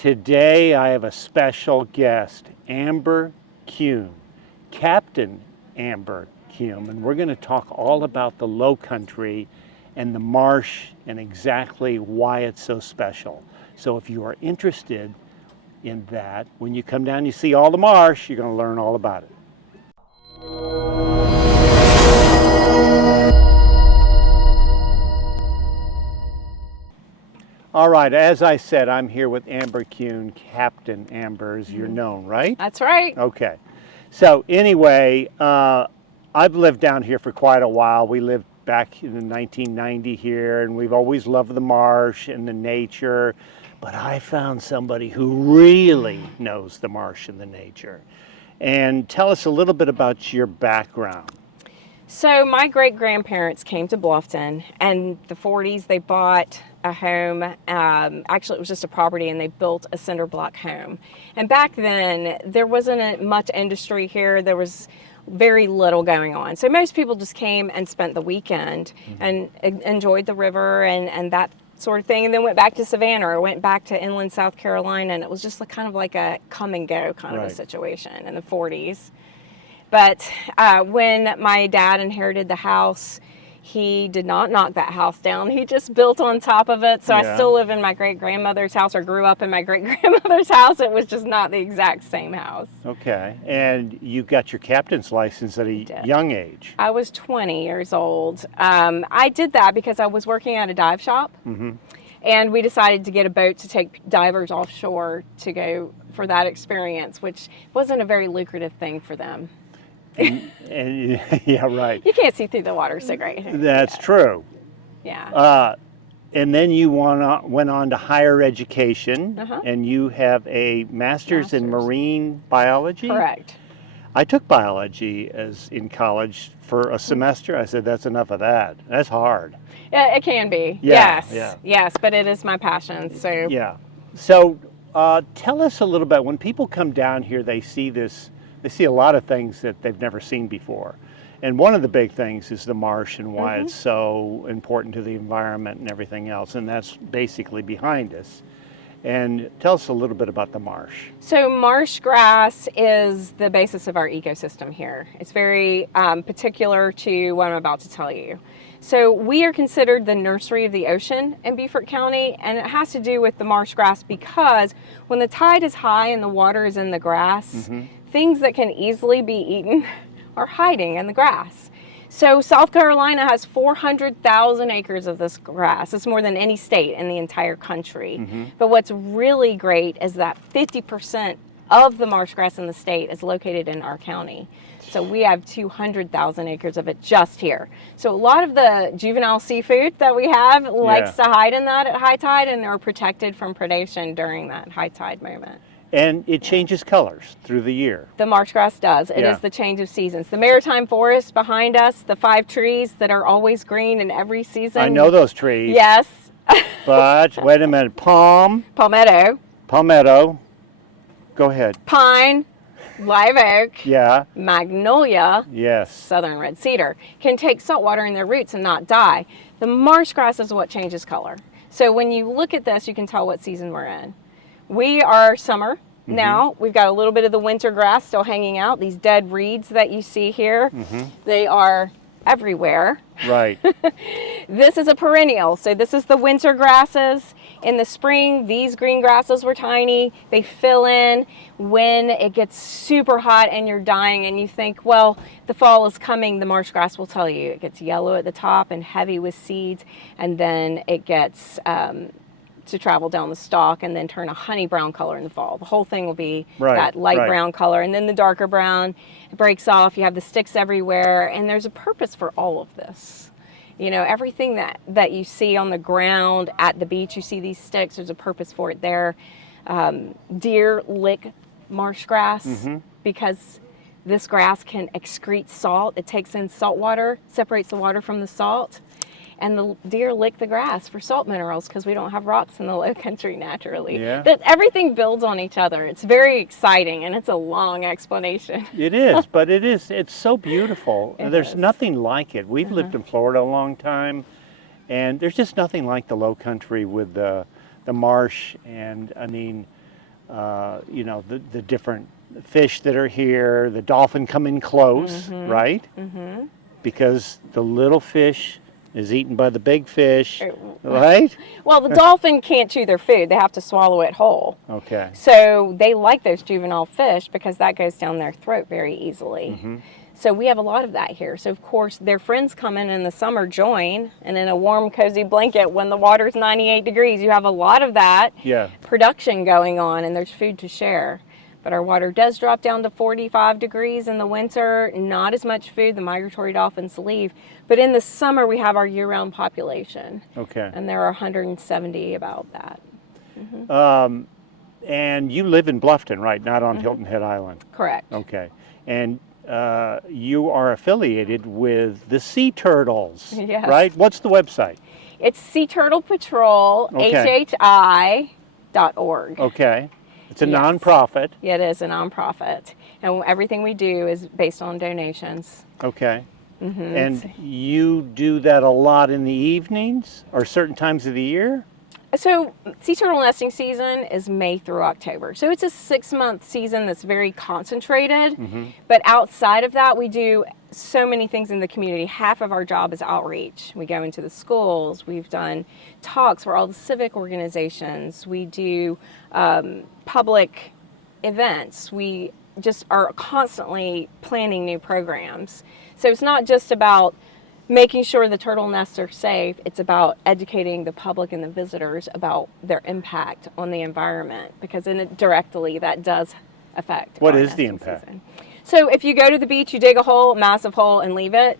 Today I have a special guest, Amber Kuehn, Captain Amber Kuehn, and we're going to talk all about the Lowcountry and the marsh and exactly why it's so special. So if you are interested in that, when you come down you see all the marsh, you're going to learn all about it. All right, as I said, I'm here with Amber Kuehn, Captain Amber, as you're known, right? That's right. Okay. So anyway, I've lived down here for quite a while. We lived back in 1990 here, and we've always loved the marsh and the nature. But I found somebody who really knows the marsh and the nature. And tell us a little bit about your background. So my great-grandparents came to Bluffton, and the 40s they bought a home. Actually, it was just a property, and they built a cinder block home. And back then, there wasn't much industry here. There was very little going on. So most people just came and spent the weekend and enjoyed the river and that sort of thing, and then went back to Savannah or went back to inland South Carolina, and it was just kind of like a come and go kind of a situation in the 40s. But when my dad inherited the house, he did not knock that house down. He just built on top of it. So I still live in my great-grandmother's house, or grew up in my great-grandmother's house. It was just not the exact same house. Okay. And you got your captain's license at a young age. I was 20 years old. I did that because I was working at a dive shop. And we decided to get a boat to take divers offshore to go for that experience, which wasn't a very lucrative thing for them. And yeah, right. You can't see through the water so great. That's true. Yeah. And then you went on to higher education, and you have a master's in marine biology? Correct. I took biology in college for a semester. I said, that's enough of that. That's hard. Yeah, it can be. Yeah, yes, but it is my passion. So yeah. So tell us a little bit. When people come down here, they see a lot of things that they've never seen before. And one of the big things is the marsh and why it's so important to the environment and everything else. And that's basically behind us. And tell us a little bit about the marsh. So marsh grass is the basis of our ecosystem here. It's very particular to what I'm about to tell you. So we are considered the nursery of the ocean in Beaufort County, and it has to do with the marsh grass because when the tide is high and the water is in the grass, things that can easily be eaten are hiding in the grass. So South Carolina has 400,000 acres of this grass. It's more than any state in the entire country. But what's really great is that 50% of the marsh grass in the state is located in our county. So we have 200,000 acres of it just here. So a lot of the juvenile seafood that we have likes to hide in that at high tide and are protected from predation during that high tide moment. And it changes colors through the year. The marsh grass does. It is the change of seasons. The maritime forest behind us, the 5 trees that are always green in every season. I know those trees. Yes. But wait a minute. Palmetto. Go ahead. Pine. Live oak. Yeah. Magnolia. Yes. Southern red cedar can take salt water in their roots and not die. The marsh grass is what changes color. So when you look at this, you can tell what season we're in. We are summer now. We've got a little bit of the winter grass still hanging out. These dead reeds that you see here, they are everywhere. Right. This is a perennial. So this is the winter grasses. In the spring, these green grasses were tiny. They fill in when it gets super hot and you're dying and you think, well, the fall is coming. The marsh grass will tell you. It gets yellow at the top and heavy with seeds, and then it gets to travel down the stalk and then turn a honey brown color in the fall. The whole thing will be that light brown color, and then the darker brown, it breaks off. You have the sticks everywhere, and there's a purpose for all of this. You know, everything that you see on the ground at the beach, you see these sticks, there's a purpose for it there. Deer lick marsh grass because this grass can excrete salt. It takes in salt water, separates the water from the salt. And the deer lick the grass for salt minerals because we don't have rocks in the low country naturally. That everything builds on each other. It's very exciting, and it's a long explanation. It is, but it's so beautiful. There's nothing like it. We've lived in Florida a long time, and there's just nothing like the low country with the marsh. And I mean, you know, the different fish that are here. The dolphin come in close, right? Mm-hmm. Because the little fish is eaten by the big fish, right? Well, the dolphin can't chew their food. They have to swallow it whole. Okay. So they like those juvenile fish because that goes down their throat very easily. Mm-hmm. So we have a lot of that here. So of course their friends come in the summer, join, and in a warm, cozy blanket when the water's 98 degrees, you have a lot of that production going on, and there's food to share. But our water does drop down to 45 degrees in the winter, not as much food, the migratory dolphins leave. But in the summer, we have our year-round population. Okay. And there are 170 about that. And you live in Bluffton, right? Not on Hilton Head Island. Correct. Okay. And you are affiliated with the Sea Turtles, right? What's the website? It's Sea Turtle Patrol, HHI.org. Okay. It's a nonprofit. Yeah, it is a nonprofit. And everything we do is based on donations. Okay. And you do that a lot in the evenings or certain times of the year? So sea turtle nesting season is May through October. So it's a 6-month season that's very concentrated. But outside of that, we do so many things in the community. Half of our job is outreach. We go into the schools. We've done talks for all the civic organizations. We do public events. We just are constantly planning new programs. So it's not just about making sure the turtle nests are safe. It's about educating the public and the visitors about their impact on the environment, because directly that does affect. What is the impact? Season. So if you go to the beach, you dig a hole, massive hole, and leave it,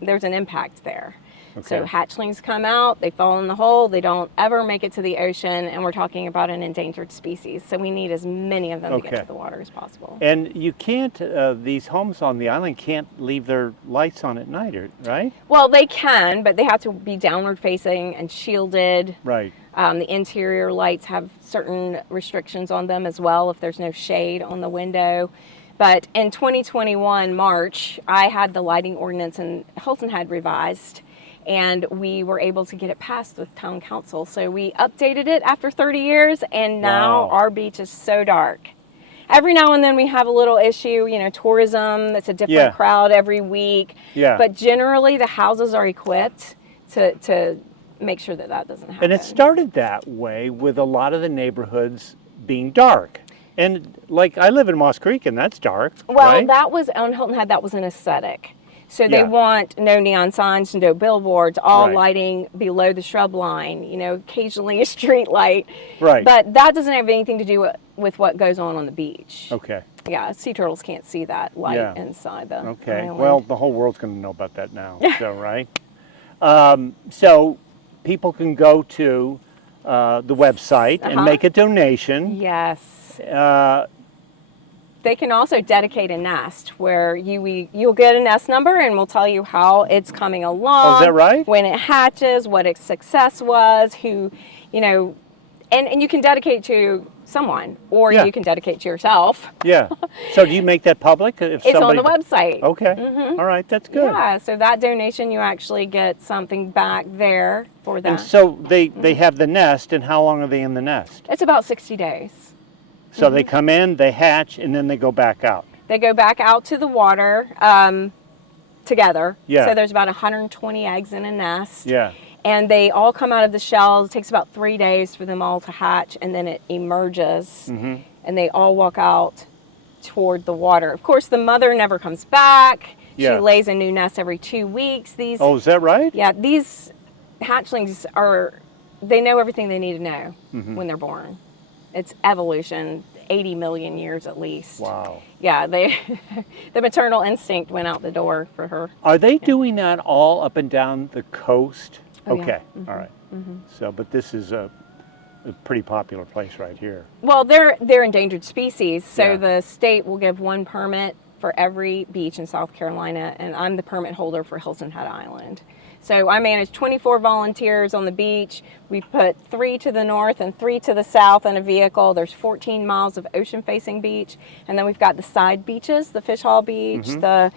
there's an impact there. Okay. So hatchlings come out, they fall in the hole, they don't ever make it to the ocean, and we're talking about an endangered species. So we need as many of them to get to the water as possible. And you can't, these homes on the island can't leave their lights on at night, right? Well, they can, but they have to be downward facing and shielded. Right. The interior lights have certain restrictions on them as well if there's no shade on the window. But in 2021, March, I had the lighting ordinance in Hilton Head revised, and we were able to get it passed with town council. So we updated it after 30 years, and now our beach is so dark. Every now and then we have a little issue, you know, tourism, that's a different crowd every week. But generally the houses are equipped to make sure that doesn't happen. And it started that way with a lot of the neighborhoods being dark. And like I live in Moss Creek, and that's dark. Well, right? that was on Hilton Head. That was an aesthetic. So they want no neon signs, no billboards, all lighting below the shrub line. You know, occasionally a street light. Right. But that doesn't have anything to do with what goes on the beach. Okay. Yeah, sea turtles can't see that light inside the island. Well, the whole world's going to know about that now. So right. So people can go to the website and make a donation. Yes. They can also dedicate a nest where you'll get a nest number, and we'll tell you how it's coming along. Oh, is that right? When it hatches, what its success was, who, you know, and you can dedicate to someone, or you can dedicate to yourself. Yeah. So do you make that public? If it's on the website. Okay. All right, that's good. Yeah, so that donation, you actually get something back there for that. And so they have the nest, and how long are they in the nest? It's about 60 days. So they come in, they hatch, and then they go back out. They go back out to the water together. Yeah. So there's about 120 eggs in a nest. Yeah. And they all come out of the shell. It takes about 3 days for them all to hatch, and then it emerges. And they all walk out toward the water. Of course, the mother never comes back. She lays a new nest every 2 weeks. Oh, is that right? Yeah, these hatchlings they know everything they need to know when they're born. It's evolution, 80 million years at least. Wow. Yeah, the maternal instinct went out the door for her. Are they doing that all up and down the coast? Oh, okay, all right. So, but this is a pretty popular place right here. Well, they're endangered species, so the state will give one permit for every beach in South Carolina, and I'm the permit holder for Hilton Head Island. So I manage 24 volunteers on the beach. We put 3 to the north and 3 to the south in a vehicle. There's 14 miles of ocean-facing beach. And then we've got the side beaches, the Fish Hall Beach, the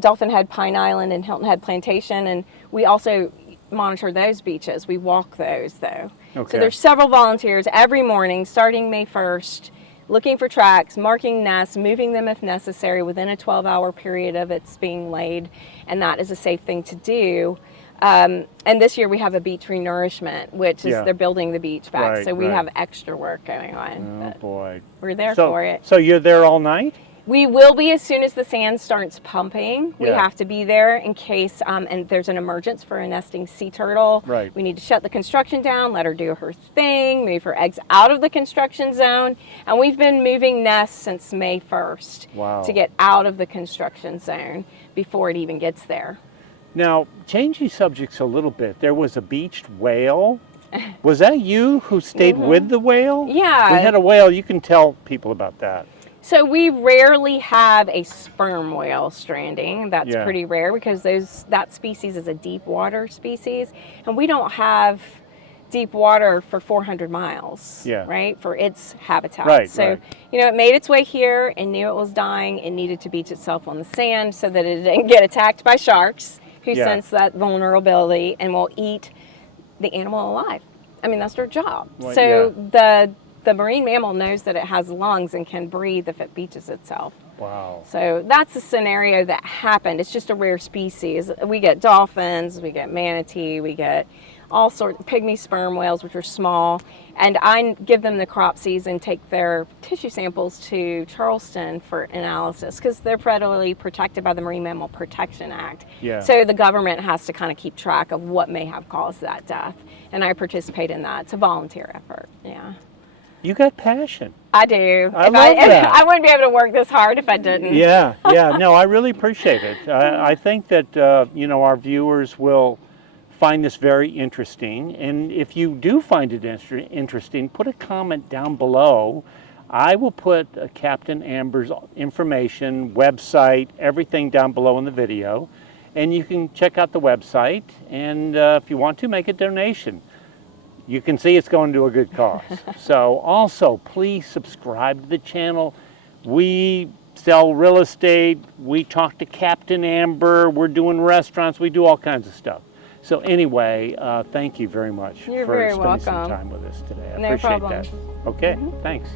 Dolphin Head Pine Island, and Hilton Head Plantation. And we also monitor those beaches. We walk those, though. Okay. So there's several volunteers every morning, starting May 1st. looking for tracks, marking nests, moving them if necessary within a 12-hour period of its being laid, and that is a safe thing to do. And this year we have a beach renourishment, which is they're building the beach back, so we have extra work going on. Oh boy. We're there for it. So you're there all night? We will be as soon as the sand starts pumping. We have to be there in case and there's an emergence for a nesting sea turtle. Right. We need to shut the construction down, let her do her thing, move her eggs out of the construction zone. And we've been moving nests since May 1st to get out of the construction zone before it even gets there. Now, changing subjects a little bit, there was a beached whale. Was that you who stayed with the whale? Yeah. We had a whale. You can tell people about that. So we rarely have a sperm whale stranding. That's pretty rare because that species is a deep water species, and we don't have deep water for 400 miles, right, for its habitat. Right, so, you know, it made its way here and knew it was dying. It needed to beach itself on the sand so that it didn't get attacked by sharks who sense that vulnerability and will eat the animal alive. I mean, that's their job. Well, so the marine mammal knows that it has lungs and can breathe if it beaches itself. Wow. So that's a scenario that happened. It's just a rare species. We get dolphins, we get manatee, we get all sorts of pygmy sperm whales, which are small. And I give them the crop season, take their tissue samples to Charleston for analysis because they're federally protected by the Marine Mammal Protection Act. Yeah. So the government has to kind of keep track of what may have caused that death. And I participate in that. It's a volunteer effort. Yeah. You got passion. I do. I love that. I wouldn't be able to work this hard if I didn't. Yeah. No, I really appreciate it. I think that, you know, our viewers will find this very interesting. And if you do find it interesting, put a comment down below. I will put Captain Amber's information, website, everything down below in the video. And you can check out the website. And if you want to, make a donation. You can see it's going to a good cause. So also, please subscribe to the channel. We sell real estate. We talk to Captain Amber. We're doing restaurants. We do all kinds of stuff. So anyway, thank you very much You're for very spending welcome. some time with us today. I No appreciate problem. that. Okay, thanks.